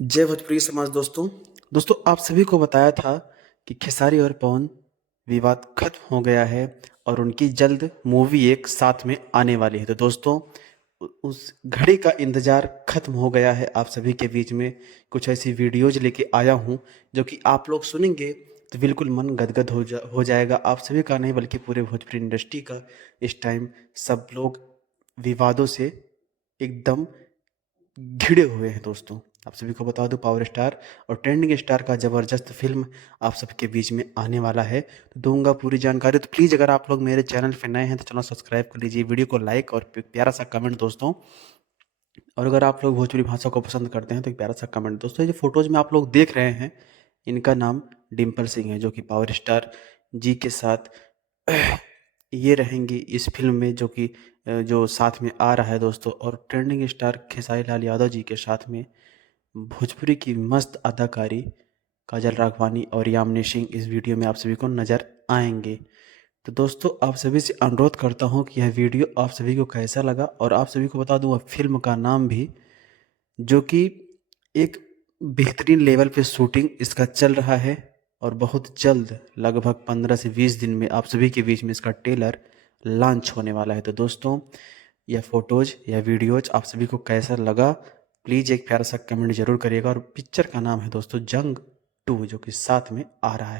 जय भोजपुरी समाज दोस्तों आप सभी को बताया था कि खेसारी और पवन विवाद खत्म हो गया है और उनकी जल्द मूवी एक साथ में आने वाली है। तो दोस्तों उस घड़ी का इंतजार खत्म हो गया है। आप सभी के बीच में कुछ ऐसी वीडियोज लेके आया हूँ जो कि आप लोग सुनेंगे तो बिल्कुल मन गदगद हो जाएगा। आप सभी का नहीं बल्कि पूरे भोजपुरी इंडस्ट्री का इस टाइम सब लोग विवादों से एकदम घिरे हुए हैं। दोस्तों आप सभी को बता दूं पावर स्टार और ट्रेंडिंग स्टार का ज़बरदस्त फिल्म आप सबके बीच में आने वाला है, तो दूंगा पूरी जानकारी। तो प्लीज़ अगर आप लोग मेरे चैनल पे नए हैं तो चैनल सब्सक्राइब कर लीजिए, वीडियो को लाइक और प्यारा सा कमेंट दोस्तों। और अगर आप लोग भोजपुरी भाषा को पसंद करते हैं तो एक प्यारा सा कमेंट दोस्तों। ये जो फोटोज में आप लोग देख रहे हैं इनका नाम डिम्पल सिंह है, जो कि पावर स्टार जी के साथ ये रहेंगी इस फिल्म में, जो कि जो साथ में आ रहा है दोस्तों। और ट्रेंडिंग स्टार खेसारी लाल यादव जी के साथ में भोजपुरी की मस्त अदाकारी काजल राघवानी और यामिनी सिंह इस वीडियो में आप सभी को नज़र आएंगे। तो दोस्तों आप सभी से अनुरोध करता हूं कि यह वीडियो आप सभी को कैसा लगा, और आप सभी को बता दूं फिल्म का नाम भी, जो कि एक बेहतरीन लेवल पे शूटिंग इसका चल रहा है और बहुत जल्द लगभग 15 से 20 दिन में आप सभी के बीच में इसका ट्रेलर लॉन्च होने वाला है। तो दोस्तों यह फोटोज या वीडियोज आप सभी को कैसा लगा प्लीज़ एक प्यारा सा कमेंट जरूर करिएगा। और पिक्चर का नाम है दोस्तों जंग 2, जो कि साथ में आ रहा है।